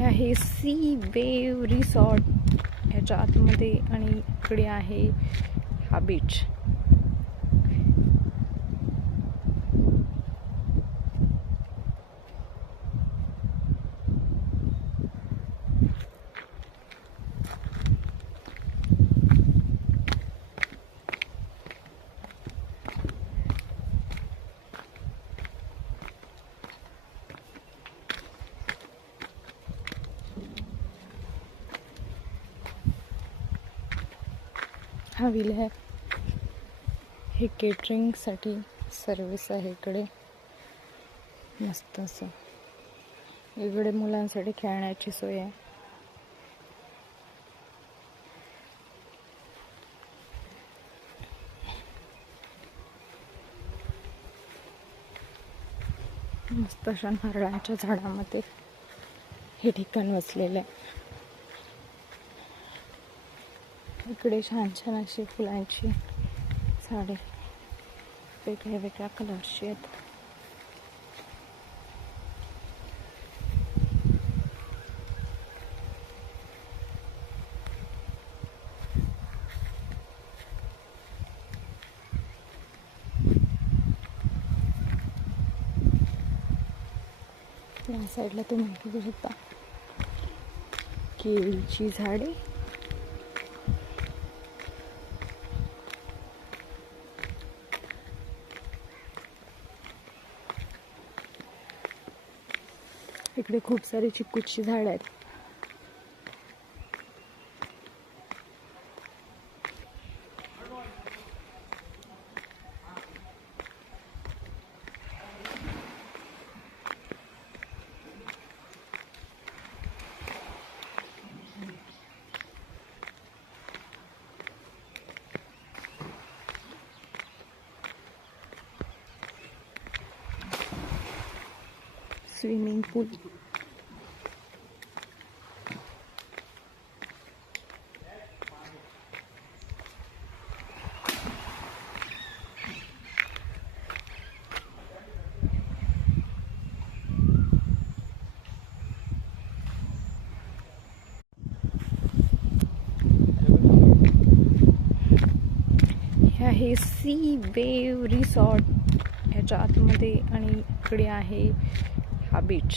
हे आहे C wave resort ह्याच्या आतमध्ये आणि इकडे आहे हा बीच. हा व्हील आहे. हे केटरिंगसाठी सर्विस आहे इकडे. मस्त असं इकडे मुलांसाठी खेळण्याची सोय आहे. मस्त अशा नारळांच्या झाडामध्ये हे ठिकाण वसलेलं आहे. इकडे छान छान अशी फुलांची झाडे वेगळ्या वेगळ्या कलरची आहेत. या साईडला तुम्ही बघू शकता केळीची झाडे. इकडे खूप सारी चिकूची झाड आहेत. स्विमिंग पूल. हे आहे सी वेव रिसॉर्ट ह्याच्या आतमध्ये आणि इकडे आहे हा बीच.